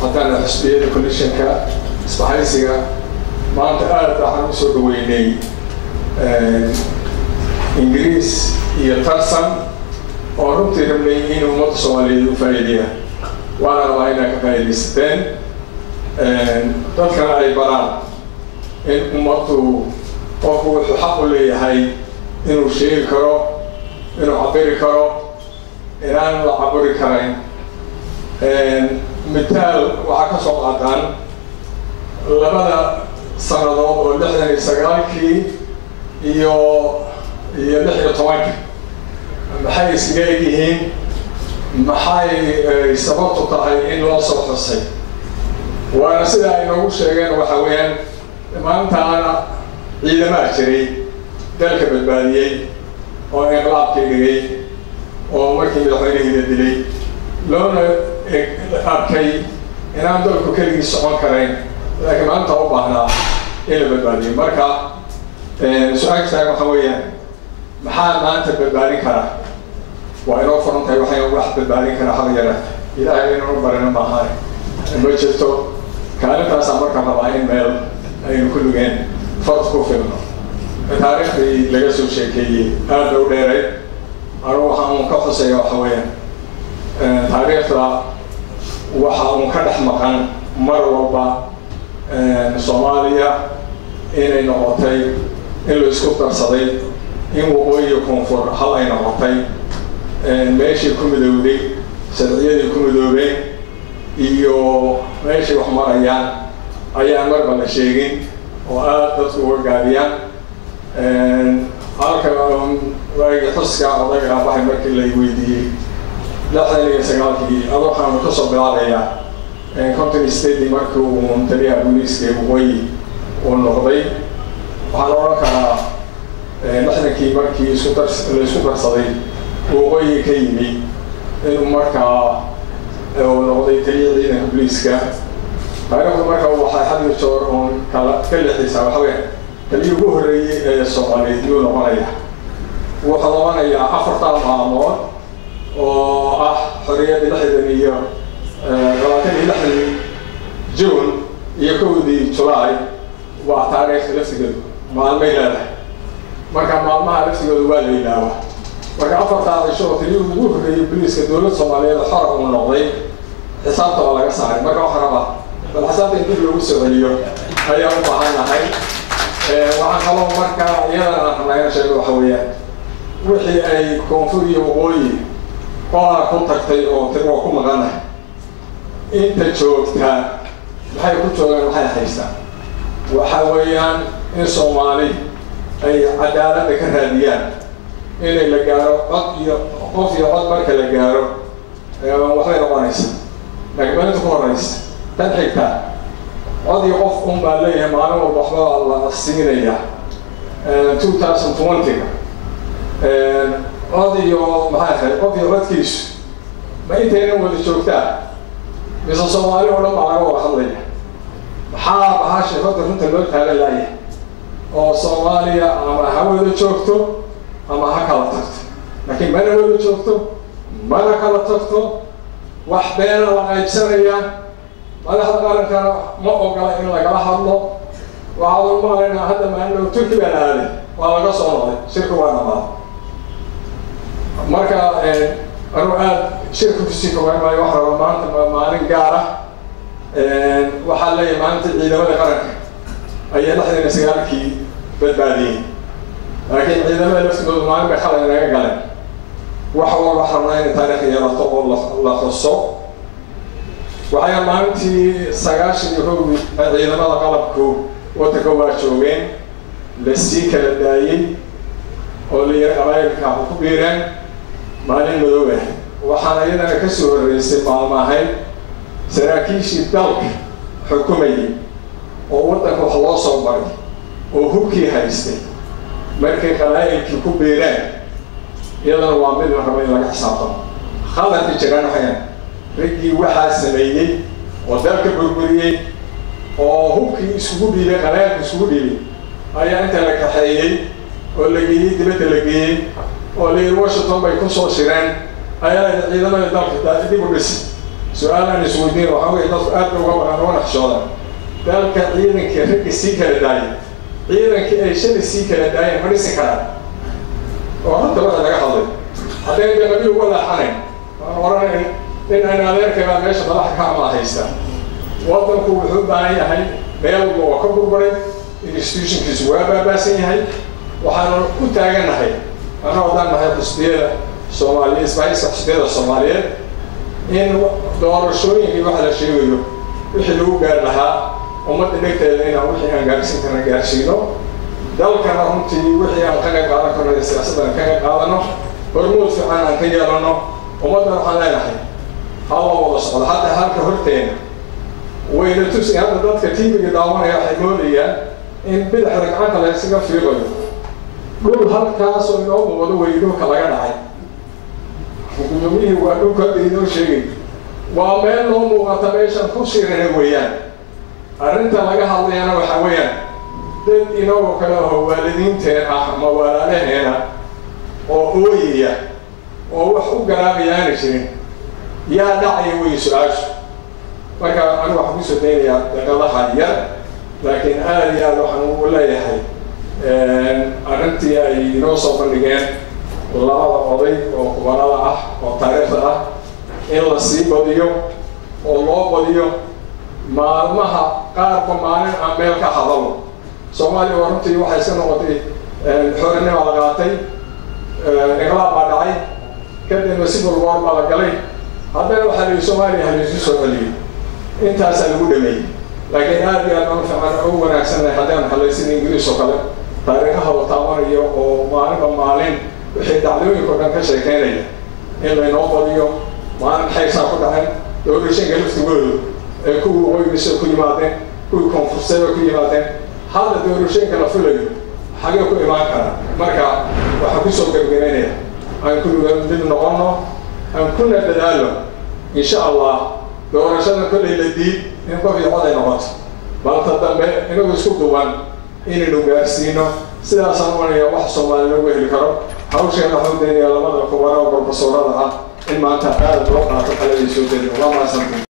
haddana xisbiyada commissionka isbahaysiga maanta aad waxaan usoo dhaweynay ingiriis iyo tarsan oo runtii rabnay in ummadda Soomaaliyeed u faa'iideeyaan waana rabaa inay ka faa'iideysateen dadkana ay baraan in ummaddu qofku wuxuu xaq u leeyahay inuu sheegi karo inuu cabiri karo inaan la cabiri karayn مثال وعكس وقعدان لبدا سنوات ولحنا يسقالكي لحية طوانك محاي سجايهين محاي يستبطوا طاهي إن لا صوت الصي وأنا سيدا إنه شيئا وحويا ما أنت أنا إذا ما أشتري ذلك بالبالية وإنقلاب كيجي ومركي بالحين يدلي لون أبكي إن أنا دول كل الصحون كرين لكن أنت أوبهنا إلى بالبالي مركا سؤالك سأقول خويا محل ما أنت بالبالي كرا وإنه فرنت يوحي واحد بالبالي كرا حويا إذا هي إنه برنا ما هاي المجلسو كانت أسمر كملاين ميل أي كل جن فرط كوفينا التاريخ لجسوا شيء كي هذا وديري أروح عن كفصة يا حويا تاريخ waxaa uu ka dhex maqan mar walba Soomaaliya inay noqotay in la isku darsaday in waqooyi koonfur hal ay noqotay meeshii ku midowday sharciyadii ku midoobeen iyo meeshii wax marayaan ayaan marba la sheegin oo aad dadku uga gaabiyaan halka waagi xuska odaga baxay markii la weydiiyey لحظة سجالكي أروح أنا متصل بالعرية كنت نستدي مركو ومنتبه بوليس كوي والنقضي وحنا كنا لحظة كي مركي سوبر صدي وقوي كيمي المركا والنقضي تريعي بوليس كا فأنا مركا وحنا حد يشور كل حساب حوالي كل يجوه الصومالي يقولوا مريا وحنا يا أفرط المعاملات حرية الحدمية غلطين الحدمي جون يكودي جولاي وتاريخ لفسجل مع الميلاد ما كان مع لفسجل والي لا ما كان أفضل على الشغل اليوم يقول البوليس كدولة الصومالية الحرب والنقضي حسابته على قصار ما كان حربا فالحساب يجيب له السعودية هي أربعة هاي وعن خلوا مركا يلا إحنا شيء حويات وحي أي كونفوري وقوي waa ku tagtay oo tirmo ku maqanahay inta joogta waxay ku joogaan waxay haystaan waxa weeyaan in Soomaali ay cadaalad ka raadiyaan in la gaaro cod iyo qof iyo cod marka la gaaro waxay noqonaysaa nagmada ku horeysa tan xigta cod iyo qof baa leeyahay maalin walba waxba la siinaya 2020 قاضي محاكم قاضي رتكيش ما أنت هنا ولا شوكتا بس الصومالي ولا معروف حضرية حاب هاش خاطر أنت قلت هذا لا أو الصومالية أما هو شوكتو أما هكذا تكتو لكن ما هو شوكتو ما هكذا تكتو وحبينا وعيب سرية ما له قال كان ما قال إنه قال حضله وعظم ما لنا هذا ما إنه تركي بين هذه ولا قصة شركة وانا ما marka anu aad shirka ku sii koobaay waxa maanta maalin gaar ah waxa la yimaanta ciidamada qaranka ayaa dhaxdayna sagaalkii badbaadiyay laakiin ciidamada laftigooda maalin bay xalay naga galeen waxa walba xarnayna taariikhiga la toqo la xuso waxay maalintii 90 ciidamada qalabku waddanka waa joogeen la sii kala daayay oo la yar abaayilka ku biireen maalin madoobe waxaan ayadana ka soo horeysay maalmahay saraakiishii dalka xukumayay oo waddanka wax loo soo maray oo hubkii haystay markay qalaa'ilkii ku biireen iyadana waa mid la rabo in laga xisaabtamo khaladka jiraan waxaan raggii waxaa sameeyey ودالك بربريين وهوكي سكودي لقناة سكودي أي أنت لك حيي ولا جديد بيت اللي واللي واشنطن بيكون صور شيران أي إذا ما يدرك تأتي بس سؤال أنا سويدين وحاول يتصل أدرى وقبل أنا ونحشولا ذلك عيدك يرك السيكة لداي عيدك أي شيء السيكة لداي ما نسكر وهذا تبغى لك حظي هذا اللي نبيه ولا حنين ورانا إن أنا ذلك ما ليش طلع كامل هيستا وطن كوب حب أنا هاي بيل وكبر بري institution كسوابا بس هاي وحنا كنت أجانا هاي أنا وضعنا هاي تسبيل Soomaaliya isbaayis xisbiyada Soomaaliyeed in doorashooyinkii waxa la sheegayo wixii lagu gaar lahaa ummadda dhigteeda in wixii aan gaarsiin karna gaarsiino dalkana runtii wixii aan kaga qaadan karno siyaasadda kaga qaadano hormuud fiican aan ka yeelano ummadda waxaan leenahay haba wada socdo hadda halka horteena wayna tusi hadda dadka TV-ga daawanaya waxay moodayaan in bidix ragcanta la isaga fiiqayo dhul halkaas oo inoo muuqdo weydooka laga dhacay gudoomiyaha waa dhulka inoo sheegay waa meel loo muuqata meeshan ku shiirana weeyaan arrinta laga hadlayana waxa weeyaan dad inoo kala waalidiinteen ama walaalaheena oo ooyaya oo wax u garaabiyaan jirin yaa dhacay way su'aashu marka anigu waxaan ku soo daynayaa daqiiqadaha yar laakiin aad iyo aad waxaan u leeyahay arrintii ay inoo soo bandhigeen labada oday oo kubanada ah oo taariikhda ah in la sii badiyo oo loo badiyo maalmaha qaarba maalin aan meel ka hadalo Soomaaliya waa runtii waxay iska noqotay xornimo la qaatay inqilaab baa dhacay kadibna civil war baa la galay haddana waxaa la Soomaaliya halisu soo celiyay intaas lagu dhameeyay laakiin aad iyo aad aan fiican oo wanaagsan haddaan halaysin Ingiriis oo kale taariikhaha oo taamanayo oo maalinba maalin wixii dacdooyinka dhan ka sheekeynaya in la inoo badiyo maalin xaysaa ku dhacay doorashooyinka laftigoodu ee kuwii waqooyigiisa ku yimaadeen kuwii koonfurseeda ku yimaadeen hadda doorashooyinka la filayo xagee ku imaan kara marka waxaan ku soo gabagabeynaya aan kulligood dib noqono aan kuna dadaalo insha allah doorashada kolley la diid in qof iyo cod ay noqoto balta dambe inagu isku duwan inaynu gaarsiino sidaasaan oranaya wax Soomaali lagu heli karo hawshan waxaan deenayaa labada kubara oo professorada ah in maanta aad loo qaato xaladii soo deenay waa maasan